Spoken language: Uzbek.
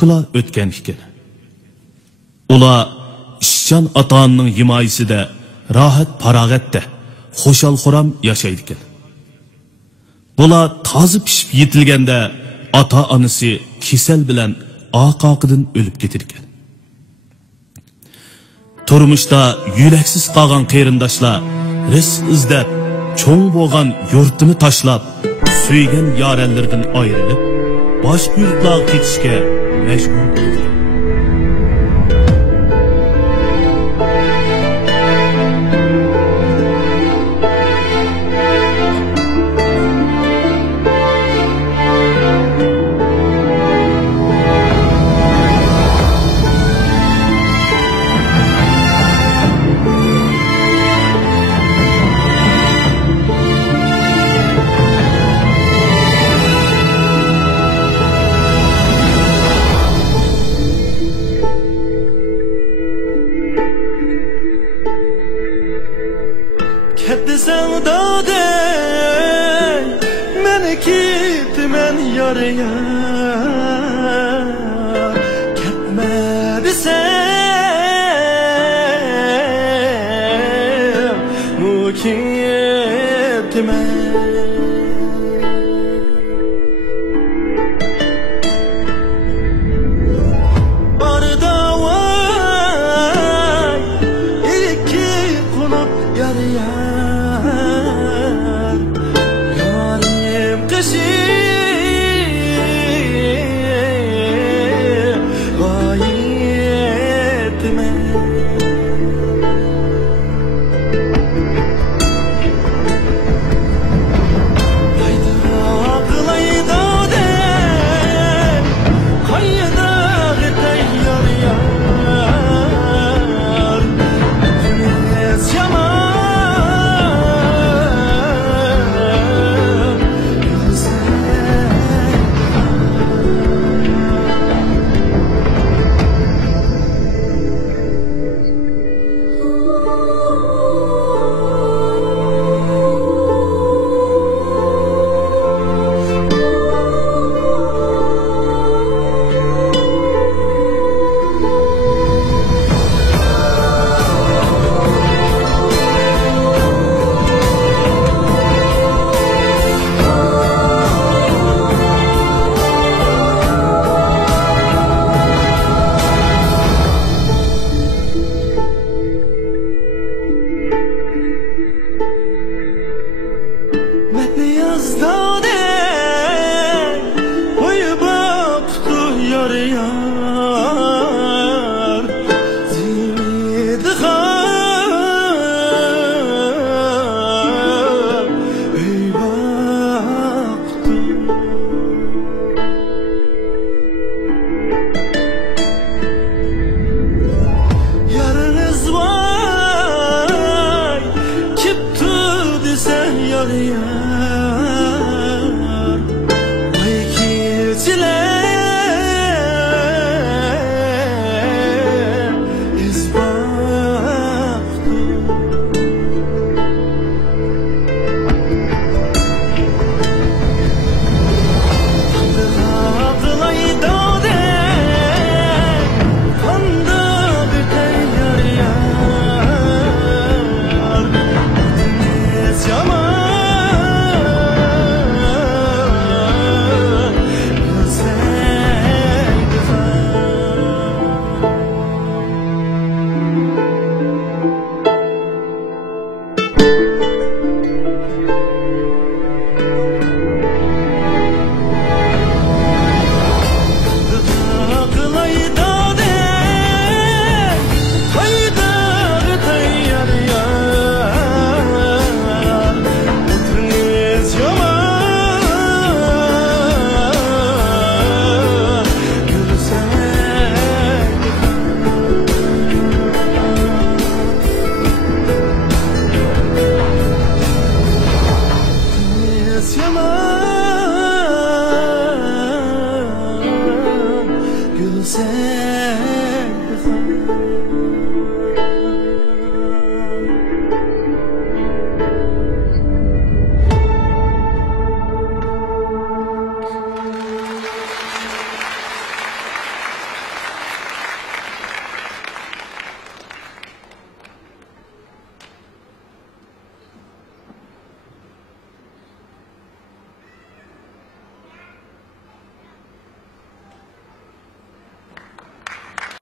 topibkila o'tgan ekan. Ular ishchan ota-onaning himoyasida rohat farog'atda xo'shal-xuram yashaydi ekan. Bular tozi pishib yetilganda ota-onasi kasal bilan oqoqidan o'lib ketar ekan. Turmuşda yüreksiz qolgan qarindoshlar rizq izlab, cho'ng bo'lgan yurtini tashlab, suygan yoranlardan ayrilib, boshqa yurtlarga ketishga majbur bo'ldi. Sen dade meni gitmen yarıya ketmedi sen bu gitmen barda vay iki kulak yarıya Yaman